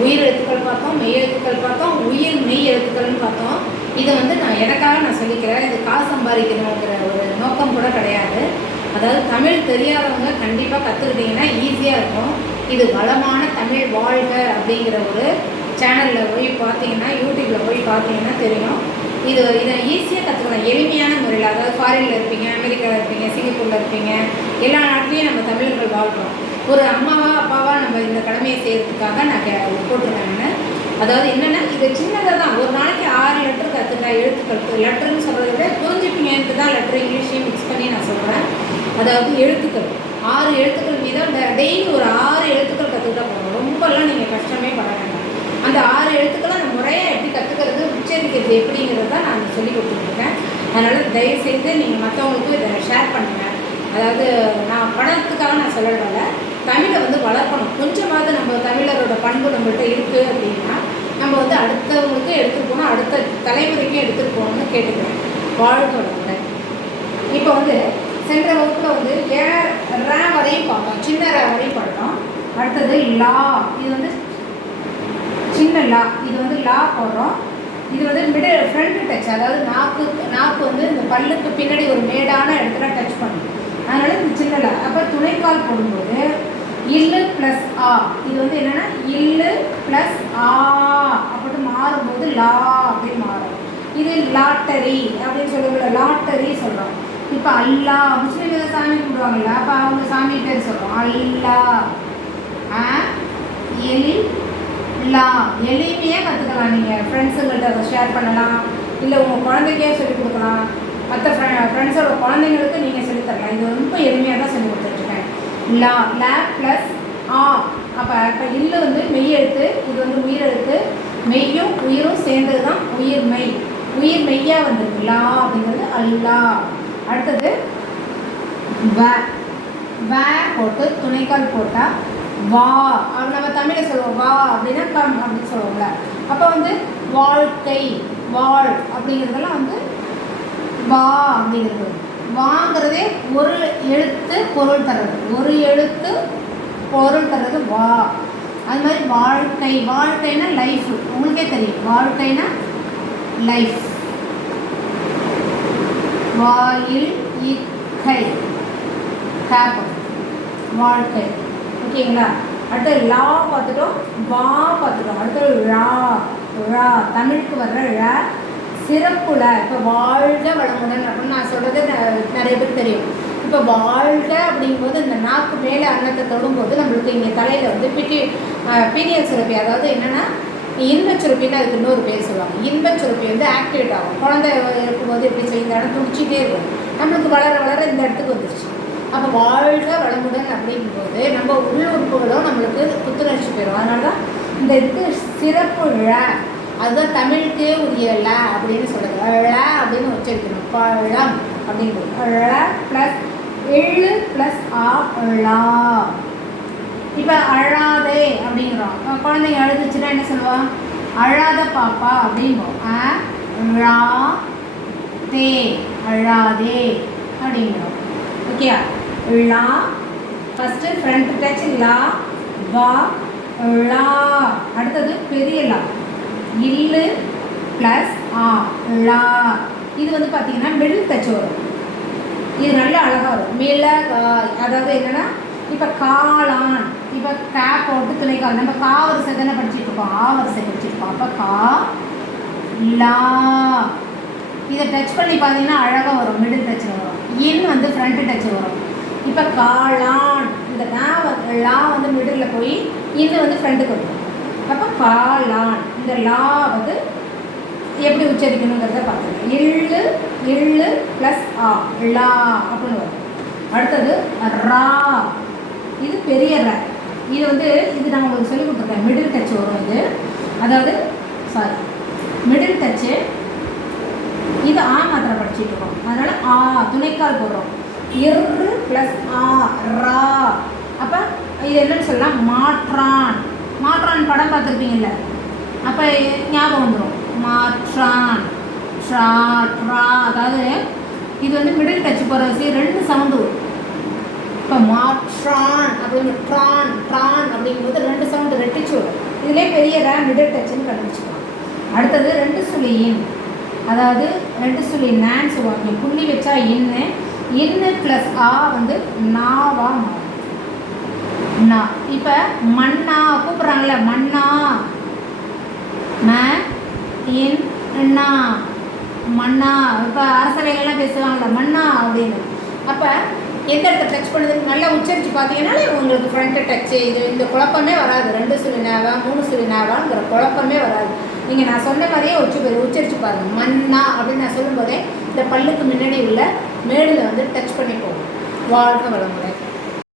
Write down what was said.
உயிர் எழுத்துக்கள் பார்த்தோம், மெய் எழுத்துக்கள் பார்த்தோம், உயிர் மெய் எழுத்துக்கள்னு பார்த்தோம். இதை வந்து எனக்காக நான் சொல்லிக்கிறேன். இது காசு சம்பாதிக்கணுங்கிற ஒரு நோக்கம் கூட கிடையாது. அதாவது தமிழ் தெரியாதவங்க கண்டிப்பாக கற்றுக்கிட்டிங்கன்னா ஈஸியாக இருக்கும். இது வளமான தமிழ் வாழ்க அப்படிங்கிற ஒரு சேனலில் போய் பார்த்தீங்கன்னா, யூடியூப்பில் போய் பார்த்தீங்கன்னா தெரியும். இதை ஈஸியாக கற்றுக்கலாம் எளிமையான முறையில். அதாவது ஃபாரினில் இருப்பீங்க, அமெரிக்காவில் இருப்பீங்க, சிங்கப்பூரில் இருப்பீங்க, எல்லா நாட்டிலையும் நம்ம தமிழர்கள் வாழ்கிறோம். ஒரு அம்மாவா அப்பாவா நம்ம இந்த கடமையை செய்கிறதுக்காக நான் போட்டிருக்கேன். அதாவது என்னென்னா, இது சின்னதாக தான். ஒரு நாளைக்கு 6 லெட்டர் கற்றுக்க எழுத்துக்கள். லெட்டர்னு சொல்கிறத விட புரிஞ்சுப்பீங்கன்ட்டு தான் லெட்டர் இங்கிலீஷையும் மிக்ஸ் பண்ணி நான் சொல்கிறேன். அதாவது எழுத்துக்கள் 6 எழுத்துக்கள் மீது டெய்லி ஒரு 6 எழுத்துக்கள் கற்றுக்கிட்டா போகணும். ரொம்பலாம் நீங்கள் கஷ்டமே பட வேண்டாம். அந்த 6 எழுத்துக்களை அந்த முறையாக எப்படி கற்றுக்கிறது, உச்சரிக்கிறது எப்படிங்கிறது தான் நான் சொல்லி கொடுத்துருக்கேன். அதனால் தயவுசெய்து நீங்கள் மற்றவங்களுக்கும் இதை ஷேர் பண்ணுங்கள். அதாவது நான் படத்துக்காக நான் சொல்லலை, தமிழை வந்து வளர்க்கணும். கொஞ்சமாவது நம்ம தமிழரோட பண்பு நம்மள்கிட்ட இருக்குது அப்படின்னா நம்ம வந்து அடுத்தவங்களுக்கும் எடுத்துகிட்டு போகணும், அடுத்த தலைமுறைக்கும் எடுத்துகிட்டு போகணும்னு கேட்டுக்கிறேன். வாழ்க்கை இப்போ வந்து சென்ற வகுப்பில் வந்து ரா வரையும் பார்த்தோம், சின்ன ரா வரையும் பார்த்தோம். அடுத்தது லா, இது வந்து சின்ன லா, இது வந்து லா போடுறோம். இது வந்து ஃப்ரண்ட் டச், அதாவது நாக்கு வந்து இந்த பல்லுக்கு பின்னாடி ஒரு மேடான இடத்துல டச் பண்ணும். அதனால இந்த சின்ன லா. அப்போ துணைக்கால் போடும்போது இல்லு ப்ளஸ் ஆ, இது வந்து என்னென்னா இல்லு ப்ளஸ் ஆ அப்படி மாறும்போது லா அப்படின்னு மாறும். இது லாட்டரி அப்படின்னு சொல்லுவோம்ல, லாட்டரி சொல்கிறோம். இப்போ அல்லா, முஸ்லீம்கள் சாமி கும்பிடுவாங்கல்ல, அப்போ அவங்க சாமி பேர் சொல்கிறோம். அல்லா எலில்லா. எளிமையாக கற்றுக்கலாம். நீங்கள் ஃப்ரெண்ட்ஸுங்கள்ட்ட அதை ஷேர் பண்ணலாம், இல்லை உங்கள் குழந்தைக்கே சொல்லிக் கொடுக்கலாம். மற்ற ஃப்ரெண்ட்ஸோட குழந்தைங்களுக்கு நீங்கள் சொல்லித்தரலாம். இது ரொம்ப எளிமையாக தான் சொல்லி கொடுத்துட்ருக்கேன். லா, லே ப்ளஸ் ஆ. அப்போ இல்லு வந்து மெய் எழுத்து, இது வந்து உயிர் எழுத்து. மெய்யும் உயிரும் சேர்ந்தது தான் உயிர் மெய். உயிர் மெய்யாக வந்திருக்கு லா அப்படிங்கிறது அல்லா. அடுத்தது வே போட்டு துணைக்கால் போட்டால் வா. நம்ம தமிழை சொல்லுவோம் வா அப்படின்னா கம் அப்படின்னு சொல்லுவோம்ல. அப்போ வந்து வாழ்க்கை, வாழ் அப்படிங்கிறதெல்லாம் வந்து வா அப்படிங்கிறது. வாங்கிறதே ஒரு எழுத்து பொருள் தர்றது, ஒரு எழுத்து பொருள் தர்றது வா. அது மாதிரி வாழ்க்கை, வாழ்க்கைனா லைஃப். உங்களுக்கே தெரியும் வாழ்க்கைனா லைஃப். வாயில் இக்கை கேப் வாழ்க்கை. ஓகேங்களா? அடுத்து லா பார்த்துட்டோம், வா பார்த்துட்டோம். அடுத்து ரா, ரா தமிழுக்கு வர்ற ழ சிறப்புல. இப்போ வாழ்க வளமுடன் அப்படின்னு நான் சொல்கிறது நிறைய பேர் தெரியும். இப்போ வாழ்க அப்படிங்கும்போது இந்த நாக்கு மேலே அன்னத்தை தொடும்போது நம்மளுக்கு இங்கே தலையில் வந்து பீனியல் சுரப்பி, அதாவது என்னென்னா இன்பச்சுரப்பின்னு அதுக்கு இன்னொரு பேர் சொல்லுவாங்க. இன்பச்சுரப்பி வந்து ஆக்டிவேட் ஆகும். குழந்தை இருக்கும்போது எப்படி சொல்லி இந்த இடம் துடிச்சிட்டே இருக்கும். நம்மளுக்கு வளர வளர இந்த இடத்துக்கு வந்துருச்சு. அப்போ வாழ்க வளமுடன் அப்படிங்கும்போது நம்ம உள்ளுறுப்புகளும் நம்மளுக்கு புத்துணர்ச்சி பெறும். அதனால தான் இந்த இதுக்கு சிறப்பு ழ, அதுதான் தமிழுக்கே உரிய ல அப்படின்னு சொல்கிறது. ழ அப்படின்னு உச்சரிக்கணும். பழம் அப்படிங்கிறது ழ ப்ளஸ் எள்ளு ப்ளஸ் ஆ லா. இப்போ அழாதே அப்படிங்கிறோம். குழந்தைங்க அழுதுச்சுன்னா என்ன சொல்லுவாங்க? அழாத பாப்பா அப்படிம்போம். அழா தே, அழாதே அப்படிங்கிறோம். ஓகே, லா ஃபஸ்ட்டு ஃப்ரண்ட் டச் லா, வா லா. அடுத்தது பெரிய லா, இல்லு ப்ளஸ் ஆ லா. இது வந்து பார்த்திங்கன்னா மிடில் டச் வரும். இது நல்லா அழகாக வரும். மேல அதாவது என்னென்னா இப்போ காளான், இப்போ கே போட்டு துணைக்கால். நம்ம கா வரிசை தானே படிச்சுட்டு இருக்கோம், ஆ வரிசை படிச்சுட்டு இருக்கோம். அப்போ கா லா. இதை டச் பண்ணி பார்த்தீங்கன்னா அழகாக வரும், மிடில் டச்சில் வரும். இன் வந்து ஃப்ரண்ட் டச் வரும். இப்போ காளான், இந்த லா வந்து மிடில் போய் இன்னு வந்து ஃப்ரண்ட்டுக்கு வரும். அப்போ காளான். இந்த லா வந்து எப்படி உச்சரிக்கணுங்கிறத பார்த்துருக்கேன். எள்ளு எள்ளு ப்ளஸ் ஆ லா அப்படின்னு வரும். அடுத்தது ரா, இது பெரிய ர. இது வந்து இது நான் உங்களுக்கு சொல்லி கொடுத்துருக்கேன். மிடில் டச் வரும் இது, அதாவது மிடில் டச்சு. இது ஆ மாத்திரை படிச்சுட்டு இருக்கோம். அதனால் ஆ துணைக்கால் போடுறோம். இரு ப்ளஸ் ஆ ரா. அப்போ இது என்னன்னு சொல்லலாம்? மாற்றான். மாற்றான் படம் பார்த்துருப்பீங்கல்ல, அப்போ ஞாபகம் வந்துடும். மாற்றான் ட்ரா ட்ரா. அதாவது இது வந்து மிடில் டச் போகிற விஷயம் 2 சவுண்டு வரும். இப்போ மாற்றான் அப்படின்னு ட்ரான் ட்ரான் அப்படிங்கும்போது 2 சவுண்டு ரெட்டிச்சு வரும். இதிலே பெரிய ரா மிடில் டச்சுன்னு கண்டுபிடிச்சிக்கலாம். அடுத்தது 2 சுழி இன், அதாவது 2 சுழி நான்னு சொல்லுவாங்க. புள்ளி வச்சா இன்னு ப்ளஸ் ஆ வந்து நாவா மாறும். நா. இப்போ மண்ணா கூப்பிட்றாங்களே, மண்ணா ம இன் ண்ணா மண்ணா. இப்போ அரசவைகள்லாம் பேசுவாங்கள்ல மண்ணா அப்படின்னு. அப்போ எந்த இடத்த டச் பண்ணுதுன்னு நல்லா உச்சரித்து பார்த்தீங்கன்னாலே உங்களுக்கு ஃப்ரண்ட்டு டச்சு இது இந்த குழப்பமே வராது. 2 சுழி நாவா 3 சுழி நாவாங்கிற குழப்பமே வராது. நீங்கள் நான் சொன்ன மாதிரியே உச்சரித்து பாருங்கள். மண்ணா அப்படின்னு நான் சொல்லும்போதே இந்த பல்லுக்கு முன்னாடி உள்ள மேடில் வந்து டச் பண்ணி போகும். வாழ்க வளமுறை.